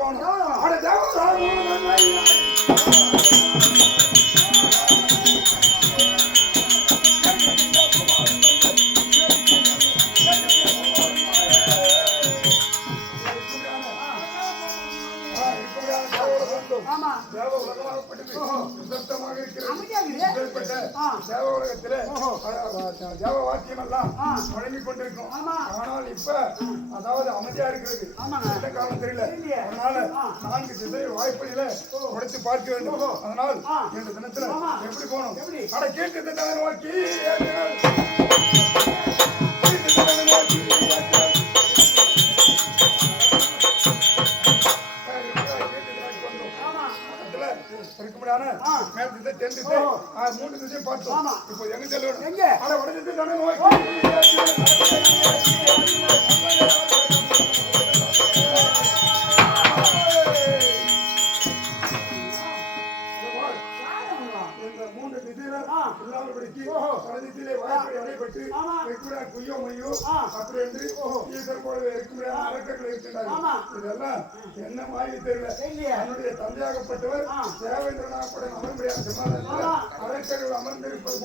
போகணும் வாய்ப்படியில உடைத்து பார்க்க வேண்டும். அதனால். இந்த தினத்துல. எப்படி போகணும்? அட கீர்த்தி திட்டத்தை நோக்கி மூன்று திசையும் பார்த்தோம். இப்போ எங்க செல்லணும்? எங்க? அட, தானே நோக்கி. வாய்ப்படி அடைபட்டு ஆமா. வெக்குடா குய்யோ மையோ. அப்படி என்று ஈசர் போல அரக்கர்கள் இதெல்லாம் என்ன மாயி தெரியல. தன்னுடைய தந்தையாகப்பட்டவர் ஆ. தேவேந்திரனாகப்பட அமர்முடியாத சிம்மாசனத்தில் ஆமா. அரக்கர்கள் அமர்ந்திருப்பது?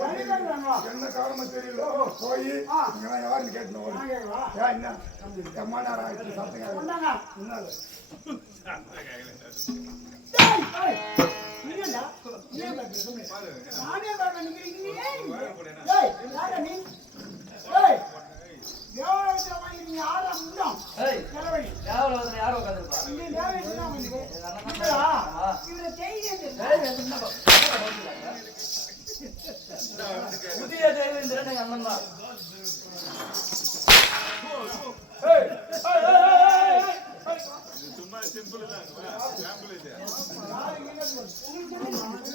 என்ன காரணமும் தெரியல போய். இங்கெல்லாம் யாருன்னு? ஏன் என்ன எம்மா நேரம் ஆயிடுச்சு. சும்மா. நானே பாக்க நிக்கிறீங்க, நீ ஏன் இங்க? டேய், யாரா நீ? டேய், தேவலோகத்துல வாங்கிருக்கீங்க, ஆளா முன்னம். கிழவழி. தேவலோகத்துல யாரோ உட்கார்ந்திருப்பா? இங்க தேவலோகத்துல தான் வந்தீங்க. இவரா? இவரை தைரியம் தெரியுமா? ஏய், இது என்ன பா- புதிய தேவேந்திரன் எங்க அண்ணன் தான். ஏய், ஏய், ஏய், ஏய், ஏய், ஏய்.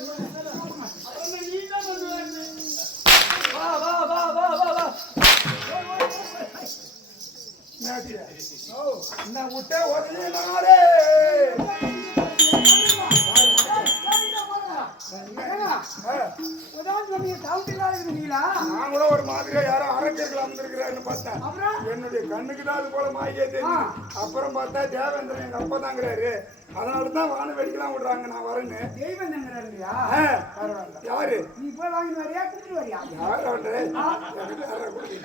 அவனை நீ தான் கொண்டு வரணும். வா, வா, வா, வா, வா, வா. என்னாச்சு? என்ன விட்டே நான் கண்ணுக்கு தான் அது போல மாய்க்கே தெரியும் அப்புறம் பார்த்தா தேவேந்திரன் எங்க அப்பா தாங்கிறாரு அதனால தான் வானம் வெடிக்கலாம் விடுறாங்க நான் வரேன்னு. ஆ, யாரு? யார் அவரு? எனக்கு யாரா கொடுத்தீங்க?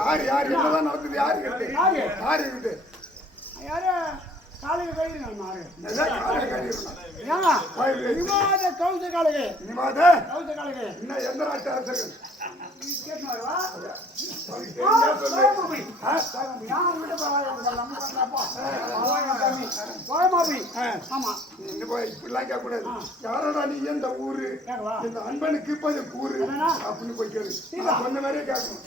யார் யார் என்னதான் நடக்குது யாரு இருக்கு யாரு? யாரு? கழிவு மாறு எல்லாம் யாரு கட்டிடணும் ஏங்க கோயில் விவாத கவுச காலகை இனிமாத கேட்டு வருவா? உனக்கு தெரிஞ்சா சொல்லு? ஆ? ஆமா. நீ போய் இப்படிலாம் கேட்கக்கூடாது. யாரோடா நீ எந்த ஊரு? இந்த அன்பனுக்கு இப்போது கூறு அப்படின்னு போய் கேளு. சொன்ன மாதிரியே கேட்கணும்.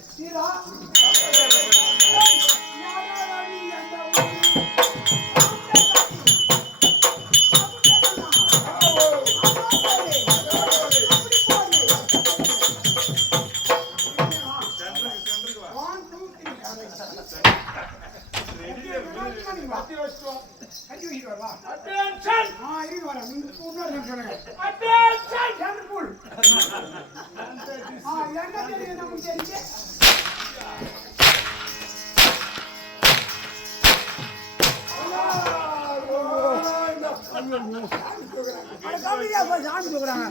சாமி தூக்குறாங்க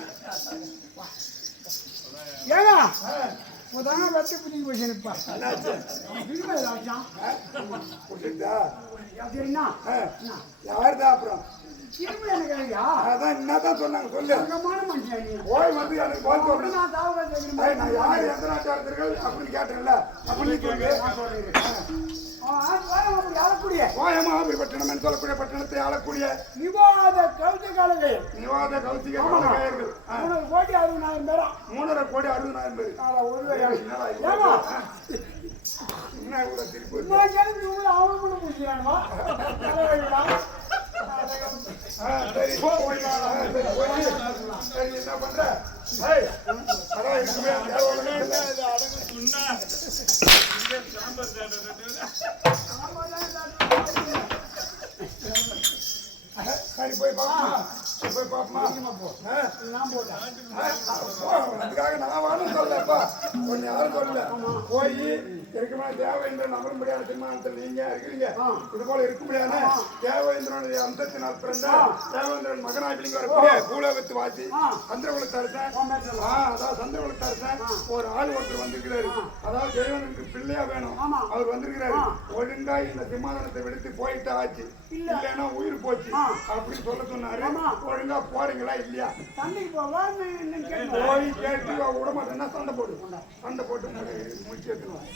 இப்போதாங்க வெட்டி அப்புறம்? திரும்ப எனக்கு ஐயா. அதான் என்னதான் சொன்னாங்க சொல்லு. தங்கமான மனுஷன் நீ. போய் வந்து எனக்கு போய் சொல்றேன் நான் தாவக கேட்கிறேன் ஏய், நான் யார் நாட்டு அரசர்கள் அப்படின்னு கேட்டேன்ல. அப்படின்னு சொல்லு யாரக்கூடிய கோயமா பட்டணம் சொல்லக்கூடிய பட்டணத்தை ஆளக்கூடிய. விவாத கவிதை காலங்கள் நிவாத கௌசிக காயர்கள் மூணு கோடி அறுபதாயிரம் பேரா? மூணரை கோடி அறுபதாயிரம் பேர். ஏமா? என்ன இவ்வளவு திருப்பி வருது? இன்னொரு கிழமை இவங்களும் அவனும் கூட முடிச்சுக்கிறானுவா தலைவலிடா. ஆ, போய் சரி, போய் போய் நான் போட்டேன் அதுக்காக நான் யாரும் சொல்லல. போய் இருக்குமா தேவேந்திரன் அமர முடியாத திருமணத்தில் நீங்க இருக்கிறீங்க. இது போல இருக்க முடியாது. தேவேந்திரனுடைய அந்தத்தினால் பிறந்த. தேவேந்திரன் மகனாய் வரக்கூடிய பூலோகத்து வாசி ஆ. சந்திரகுலத்து அரசன் ஆ, மேற்கொள்ள. ஆ, அதாவது சந்திரகுலத்து அரசன் ஒரு ஆள் ஒருத்தர் வந்திருக்கிறாரு அதாவது தேவனுக்கு பிள்ளையா வேணும். அவர் வந்திருக்கிறாரு. ஒழுங்கா இந்த சிம்மாசனத்தை விடுத்து போயிட்டு ஆச்சு இல்ல. இல்லைன்னா உயிர் போச்சு. அப்படின்னு சொல்ல சொன்னாரு. ஒழுங்கா போறீங்களா இல்லையா போய் கேட்டு விட மாட்டேன்னா சண்டை போடு சண்டை போட்டு முடி- முடிச்சு எடுத்துக்கலாம்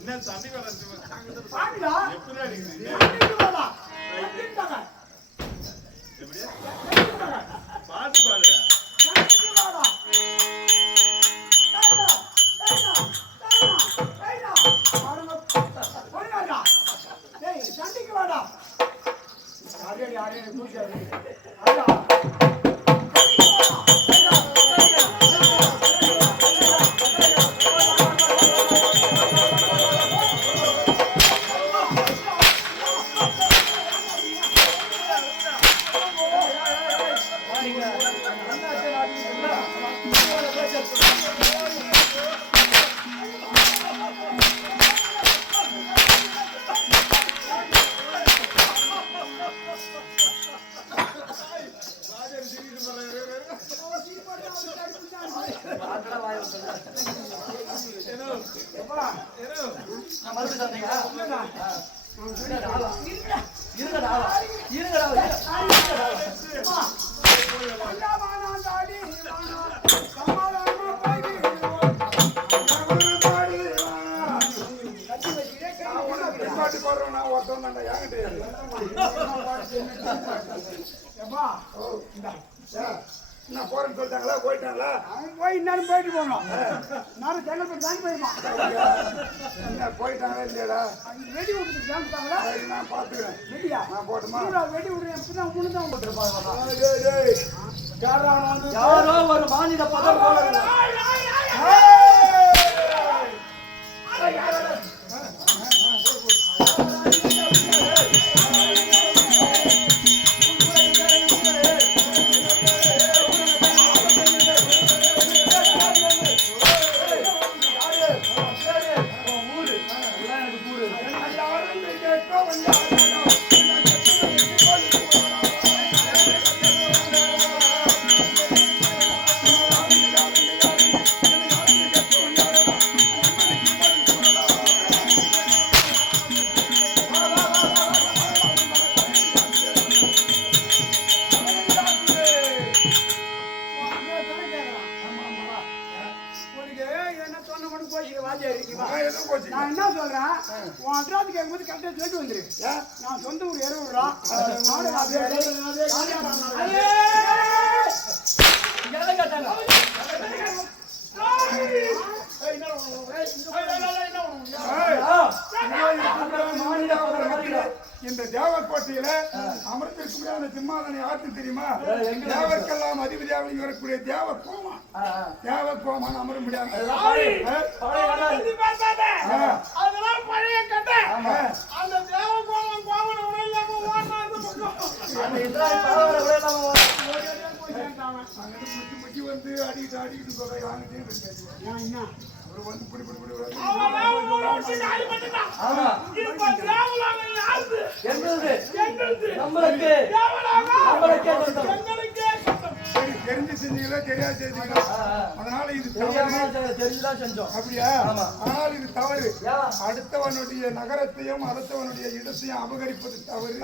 என்ன தண்ணி வளர்ந்து பாடுடா எப்படி அடிக்குது? என்ன போறேன்னு சொல்லிட்டாங்களா? போயிட்டாங்களா? போய் இன்னும் போயிட்டு போனோம் நானும் செங்கல்பட்டு தாண்டி போயிருப்பான் என்ன போயிட்டாங்களா இல்லையாடா? வெடி விட்டு காமிப்பாங்களா சரி நான் பாத்துக்கிறேன் வெடியா? நான் போட்டுமா? வெடி விடுறேன். இப்பதான் மூணு தான் போட்டுருப்பாங்க டேய், டேய், டேய். யாரா அவன் வந்து யாரோ ஒரு மாநில பதம் இந்த தேவர் கோட்டையில அமர்ந்திருக்க முடியாத சிம்மாதனை ஆத்து தெரியுமா தேவர்க்கெல்லாம் அதிபதியாக வரக்கூடிய தேவ கோமான் ஆ, ஆ. தேவ கோமான் அமர முடியாது அதெல்லாம் பழைய- கதை. அந்த தேவ கோலம் அந்த அந்த வந்து அடிக்கிட்டு அடிக்கிட்டு சொல்ற வாங்கிட்டே இருக்காரு. நம்மளுக்கு நம்மளுக்கு தெரிஞ்சு செஞ்சீங்களோ தெரியாது செஞ்சீங்களோ. அதனால இது தவறு. தெரிஞ்சுதான் செஞ்சோம். அப்படியா? ஆமா. ஆனால் இது தவறு? அடுத்தவனுடைய நகரத்தையும் அடுத்தவனுடைய இடத்தையும் அபகரிப்பது தவறு.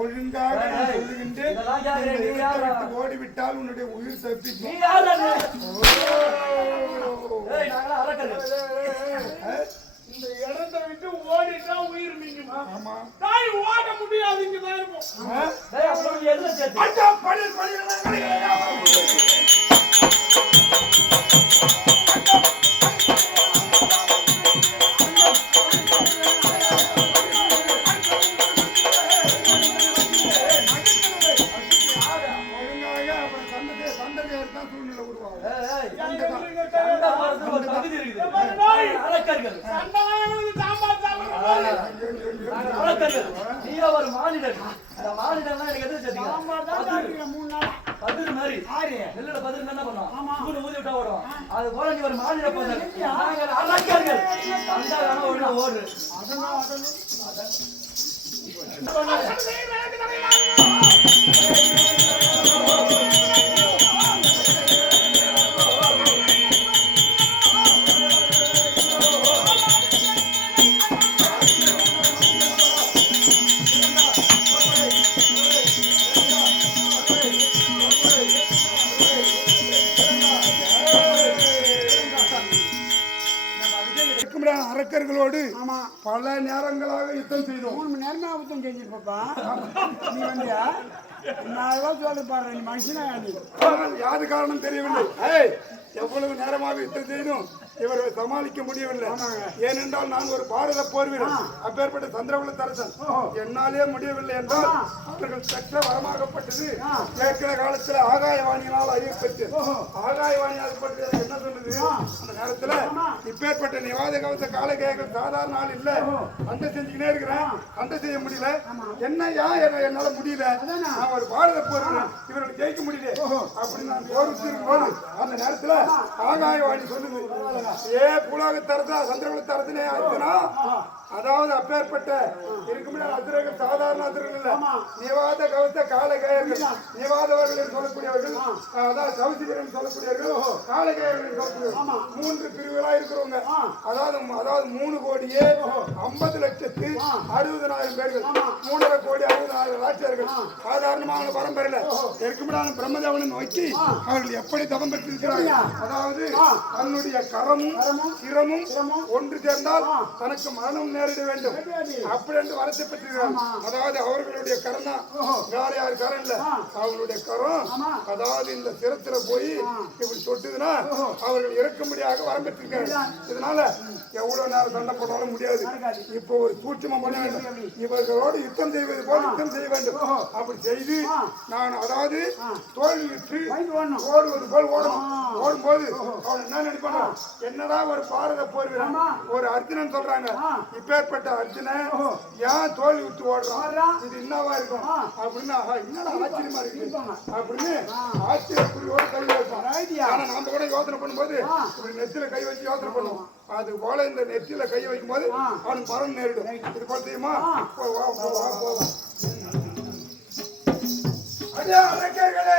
ஒழுங்காக சொல்லுகின்றேன். ஓடிவிட்டால் உன்னுடைய உயிர் நீ தப்பிக்கும்? இந்த இடத்தை விட்டு ஓடிட்டா உயிர் நீங்குமா. ஆமா. தாய் ஓட முடியாது இங்க தான் இருப்போம் நீயோ ஒரு மானிடன் அந்த மானிடன் எனக்கு எது பதில் மாதிரி ஆறு. பதில் என்ன பண்ணும் ஆமா. ஊரு ஊதி விட்டா ஓடும் அது போல நீ ஒரு மாநில பதில் நாங்கள் அந்த வேணா ஓடு அதெல்லாம் அதெல்லாம். பல நேரங்களாக யுத்தம் செய்தோம். மூணு மணி நேரமா அபத்தம் செஞ்சிருப்பா நீ வந்தியா? நான் தான் சொல்ல பாடுறேன் நீ மனுஷனா யாது காரணம் தெரியவில்லை. எவ்வளவு நேரமாக யுத்தம் செய்தும்? இவரை சமாளிக்க முடியவில்லை. ஏனென்றால் நான் ஒரு பாரத போர் வீரன் அப்பேற்பட்ட சந்திரகுல தரசன் என்னாலே முடியவில்லை என்றால் அவர்கள் பெற்ற வரமாகப்பட்டது ஏற்கனவே காலத்தில் ஆகாயவாணியினால் அறியப்பட்டு. ஆகாயவாணி அறியப்பட்டு எனக்கு என்ன சொல்லுது அந்த நேரத்துல இப்பேற்பட்ட நிவாத கவச காலகேயர்கள் சாதாரண ஆள் இல்ல. அந்த செஞ்சுக்கினே இருக்கிறேன். அந்த செய்ய முடியல. என்ன என்ன- என்னால முடியல. நான் ஒரு பாரத போர். இவர்களை ஜெயிக்க முடியல. அப்படின்னு நான் இருக்கும்போது அந்த நேரத்துல ஆகாயவாணி சொல்லுது. ஏ புலாக தரதா சந்திரகுல தரத்தினே அர்த்தனா அதாவது அப்பேற்பட்ட இருக்குமே அதிரர்கள் சாதாரண அதிரர்கள் இல்ல. நிவாத கவச காலகேயர்கள் நிவாதவர்கள் சொல்லக்கூடியவர்கள் அதாவது கவுசிகர் என்று சொல்லக்கூடியவர்கள் காலகேயர்கள் சொல்லக்கூடியவர்கள். மூன்று பிரிவுகளா இருக்கிறவங்க. அதாவது அதாவது மூணு கோடியே ஐம்பது லட்சத்து அறுபதனாயிரம் பேர்கள். மூணரை கோடி அறுபதனாயிரம் ராட்சியர்கள் சாதாரணமான பரம்பரையில. இருக்குமிடான பிரம்மதேவனை நோக்கி அவர்கள் எப்படி தவம் பெற்றிருக்கிறார்கள்? அதாவது தன்னுடைய கரமும் சிரமும் ஒன்று சேர்ந்தால் தனக்கு மரணம் நேரிட வேண்டும். அப்படி என்று வரத்தை பெற்றிருக்கிறார்கள் அதாவது அவர்களுடைய கரம் தான் வேற யார் கரம் இல்ல? அவர்களுடைய கரம். அதாவது இந்த சிரத்துல போய் இப்படி தொட்டுதுன்னா அவர்கள் இறக்கும்படியாக வரம் பெற்றிருக்காங்க இதனால எவ்வளவு நேரம் சண்டை போட்டாலும் முடியாது. இப்போ ஒரு சூட்சமம் பண்ண வேண்டும் இவர்களோடு யுத்தம் செய்வது போல் யுத்தம் செய்ய வேண்டும். அப்படி செய்து நான் அதாவது தோல்வி விட்டு ஓடுவது போல் ஓடணும். ஓடும்போது அவன் என்ன நினைப்பானா என்னடா ஒரு பாரத போர் வீரன் ஒரு அர்ஜுனன் சொல்றாங்க இப்பேற்பட்ட அர்ஜுனன் ஏன் தோல்வி விட்டு ஓடுறான் இது என்னவா இருக்கும் அப்படின்னு என்னடா ஆச்சரியமா இருக்கு அப்படின்னு ஆச்சரியக்குறியோடு கை வைப்பான் ஆனா நாம கூட யோசனை பண்ணும்போது இப்படி நெத்தில கை வச்சு யோசனை பண்ணுவோம் அது போல இந்த நெத்தில கை வைக்கும் போது அவனுக்கு மரணம் நேரிடும் இது போல தெரியுமா போ, வா, போ, வா, போலாம் அடே அரக்கர்களே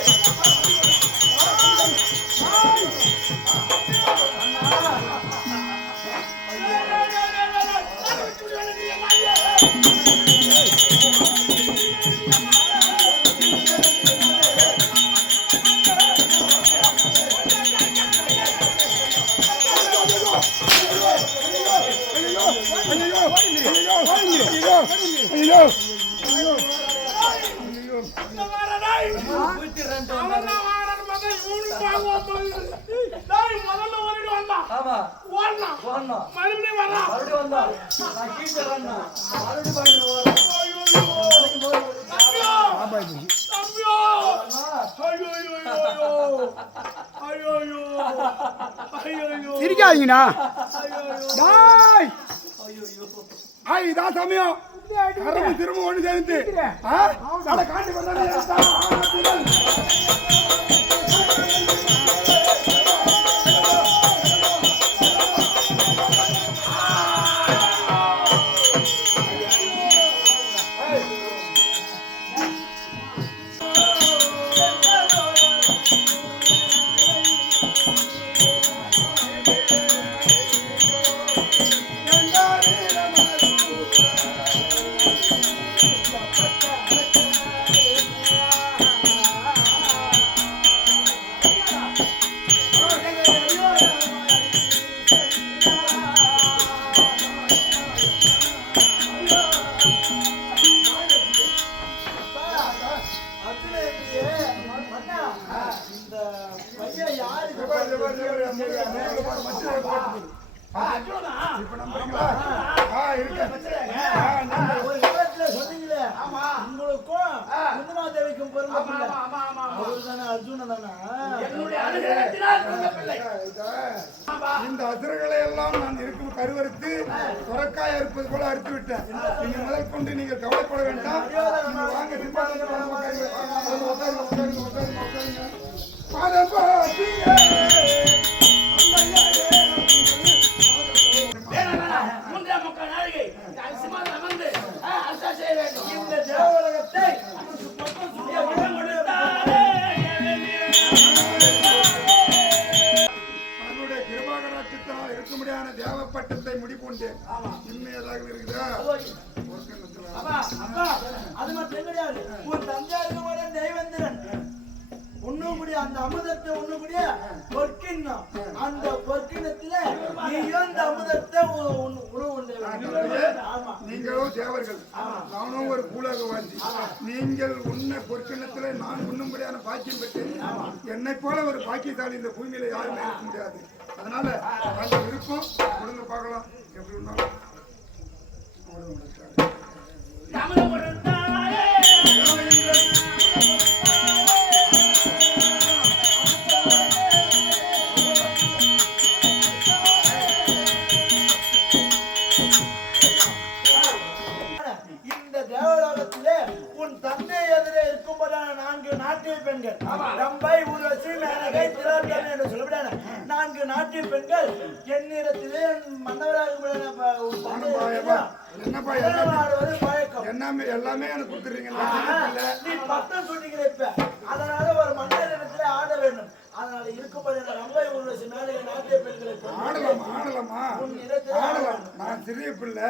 ஆமா ஓடணும் மறுபடியும் வந்தா. நான் கீழே வரணும் மறுபடியும் பாருங்க சிரிக்காதீங்கண்ணா. டாய். ஆ, இதான் சமயம். கரமும் திரும்ப ஒண்ணு சேர்ந்து காட்டு வந்தானே, சொன்னீங்களே உங்களுக்கும் குந்தமா தேவிக்கும் பிறந்த பிள்ளை அவரு தானே அர்ஜுன தானே இதா, இந்த அசுரர்களை எல்லாம் நான் இருக்கும் கருவறுத்து சுரக்காய் அறுப்பது போல அறுத்து விட்டேன். இனி முதல் கொண்டு நீங்கள் கவலைப்பட வேண்டாம். நீங்க வாங்க சிம்மாசனத்துல வாங்க, அந்த அமுதத்தை உ- உண்- உணவு உண்டு ஆண்டவரே, ஆமா. நீங்களோ தேவர்கள் நானும் ஒரு பூலகவாசி நீங்கள் உண்ண பொற்கிணத்துல நான் உண்ணும்படியான பாக்கியம் பெற்றேன். என்னை போல ஒரு பாக்கியசாலி இந்த பூமியில யாருமே இருக்க முடியாது. அதனால அந்த விருப்பம். கொடுங்க பார்க்கலாம். எப்படி உண்ணாலும் தாமதம் இந்த தேவலோகத்திலே உன் தந்தை எதிரே இருக்கும்போதான நான்கு நாட்டிய பெண்கள். ரம்பை ஊர்வசி மேனகை திலோத்தமை என்று சொல்லப்படான நான்கு நாட்டிய பெண்கள் என்னிடத்திலே மன்னவராக எல்லாமே எல்லாமே எனக்கு கொடுத்துறீங்க நீ பட்டம் சூட்டிக்கிற இப்ப. அதனால ஒரு மன்னர் இடத்துல ஆட வேண்டும். அதனால இருக்கும்போது ரம்பை ஊர்வசி மேனகை நாட்டிய பெண்களை ஆடலாமா ஆடலாமா? ஆடலாம். நான் சிறிய பிள்ளை.